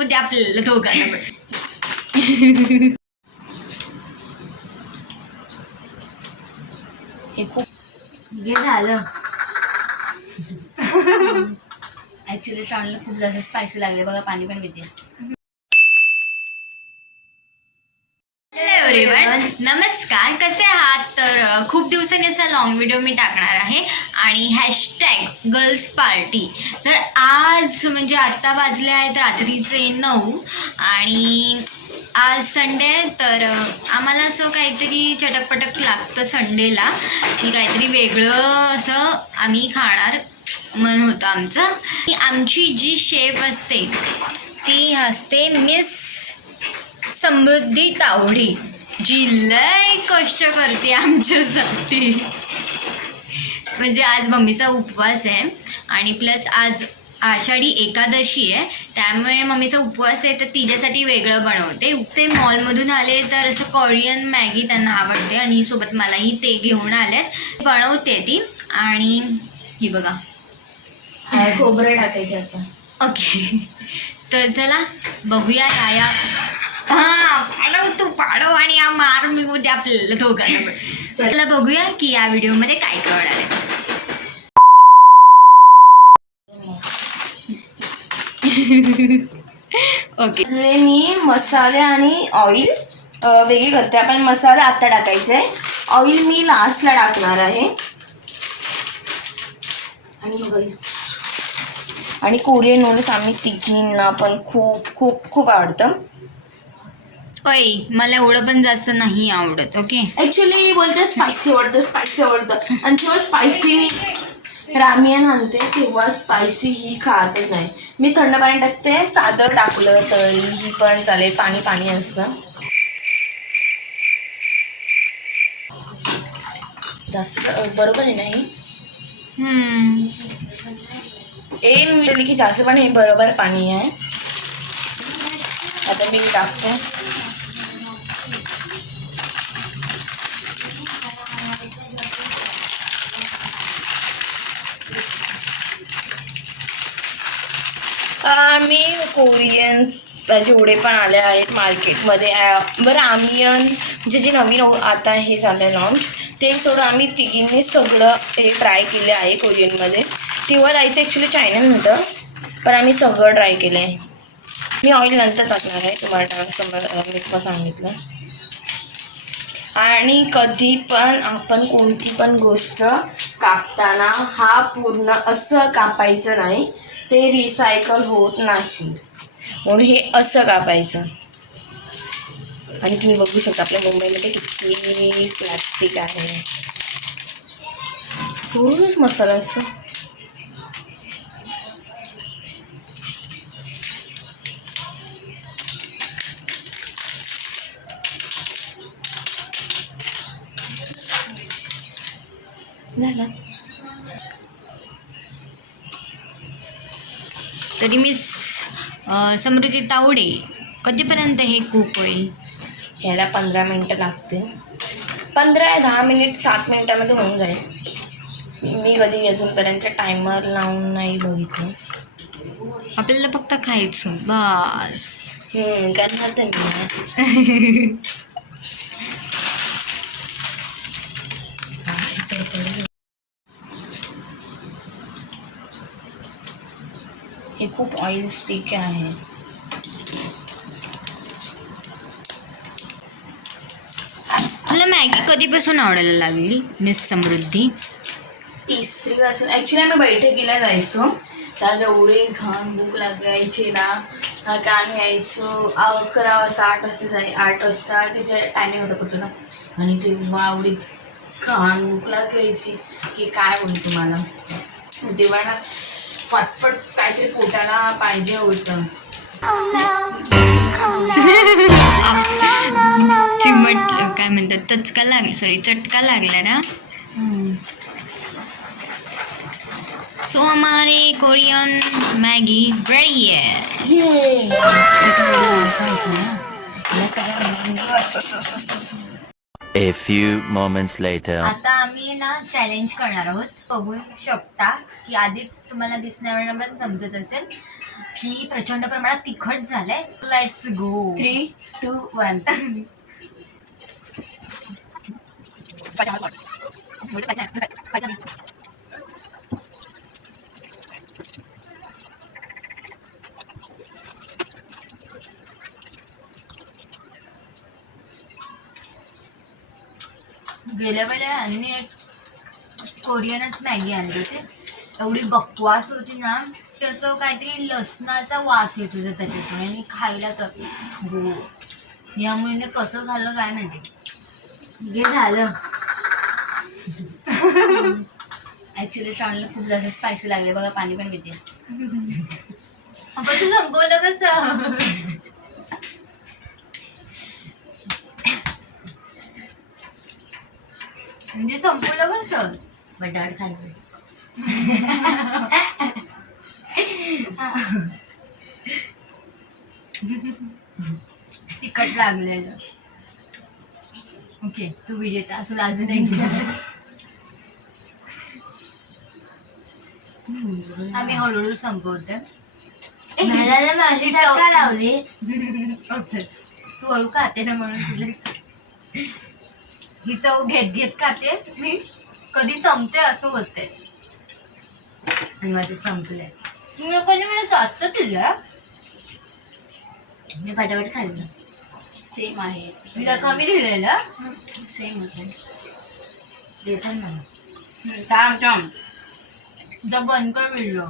होते आपल्याला दोघांना पण. हे खूप हे झालं. ॲक्च्युली श्रावणला खूप जास्त स्पायसी लागले बघा, पाणी पण पिते. एव्हरीवन, नमस्कार. कसे आहात? तर खूप दिवसांनी असा लॉंग व्हिडिओ मी टाकणार आहे आणि हॅशटॅग गर्ल्स पार्टी. तर आज म्हणजे आत्ता वाजले आहेत रात्रीचे 9 आणि आज संडे. तर आम्हाला असं काहीतरी चटकपटक लागतं संडेला, की काहीतरी वेगळं असं आम्ही खाणार मन होतं आमचं. आमची जी शेफ असते ती असते मिस समृद्धी तावडे, जी लय कष्ट करते आमच्यासाठी. म्हणजे आज मम्मीचा उपवास आहे आणि प्लस आज आषाढी एकादशी आहे, त्यामुळे मम्मीचा उपवास आहे तर तिच्यासाठी वेगळं बनवते. ते मॉलमधून आले तर असं कोरियन मॅगी त्यांना आवडते आणि सोबत मलाही ते घेऊन आल्यात. बनवते ती. आणि ही बघा खोबरं टाकायचे आता. ओके, तर चला बघूया काय. पाडव तू पाडव आणि मार मी उद्या आपल्याला दोघांना पण. चला बघूया की या व्हिडिओमध्ये काय कळणार आहे. ओके, मी मसाले आणि ऑइल वेगळी करते. आपण मसाला आत्ता टाकायचे आहे, ऑइल मी लास्टला टाकणार आहे. आणि कोरियन नूडल्स आम्ही तिघींना पण खूप खूप खूप आवडतं. ओय, मला एवढं पण जास्त नाही आवडत. ओके, ॲक्च्युली बोलते स्पायसी आवडतं आणि जेव्हा स्पायसी मी रामियन आणते तेव्हा स्पायसी ही खातच नाही. मी थंड पाणी टाकते, साधं टाकलं तरीही पण चालेल, पाणी पाणी असतं. जास्त बरोबर आहे नाही मी म्हटलं की जास्त पण हे बरोबर पाणी आहे. आता मी टाकते. आम्ही कोरियन जेवढे पण आले आहेत मार्केटमध्ये बरं, रामियन जे नवीन आता हे झालं लॉन्च, ते सोडून आम्ही तिघींनी सगळं हे ट्राय केले आहे कोरियनमध्ये. तेव्हा जायचं ॲक्च्युली चॅनल नव्हतं, पण आम्ही सगळं ट्राय केलं आहे. मी ऑइल नंतर टाकणार आहे, तुम्हाला मी सांगितलं. आणि कधी पण आपण कोणती पण गोष्ट कापताना हा पूर्ण असं कापायचं नाही, ते रिसायकल होत नाही, म्हणून हे असं कापायचं. आणि तुम्ही बघू शकता आपल्या मुंबईमध्ये किती प्लास्टिक आहे. पूर्णच मसाला असतो. झालं. तरी मिस समृद्धी तावडे कधीपर्यंत हे कुक होईल? ह्याला 15 मिनटं लागते. 15-10 मिनिट 7 मिनिटामध्ये होऊन जाईल. मी कधी अजूनपर्यंत टायमर लावून नाही बघितलं. आपल्याला फक्त खायचं बस. करणार तर मी. हे खूप ऑइल स्टिक आहे. तुला मॅगी कधीपासून आवडायला लागली मिस समृद्धी? तिसरीपासून. ॲक्च्युली आम्ही बैठकीला जायचो, त्याला एवढे घाण भूक लागायची ना, का आम्ही यायचो 11 वाजता 8 वाजता तिथे टायमिंग होता पोचून, आणि तेव्हा एवढी घाण भूक लागायची की काय बोलतो मला. तेव्हा ना फटफट काहीतरी पोटाला पाहिजे होतं. चिमट काय म्हणतात, चटका लागला ना. सो हमारे कोरियन मैगी रेडी है. A few moments later. आता आम्ही ना चॅलेंज करणार आहोत. बघू शकता की आधीच तुम्हाला दिसण्यावरून पण समजत असेल की प्रचंड प्रमाणात तिखट झालंय. Let's go. 3, 2, 1. गेल्या वेळेला यांनी एक कोरियनच मॅगी आणली होती. एवढी बकवास होती ना, तसं काहीतरी लसणाचा वास येत होता त्याच्यातून आणि खायला तर हो. या मुलीने कसं खाल्लं काय माहिती. हे झालं. ऍक्च्युली श्रावणला खूप जास्त स्पायसी लागले बघा, पाणी पण पिते. पण तू संपवलं कसं? म्हणजे संपवलं कसं? बटाट खाल्लं. तिखट लागलेलं. ओके, तू विजेता. तुला अजून एक आम्ही हळूहळू संपवते. म्हणाला माझी सारखा लावली. असंच तू हळू खाते ना म्हणून तुला ही चव घेत घेत खाते मी. कधी संपते असं होते आणि माझं संपलंय. कधी मला जास्त दिलं. मी फटाफट खाल्लं. सेम आहे. तुला कमी दिलेलं. सेम होतं. देतात मला. थांब थांब. बंद कर व्हिडिओ.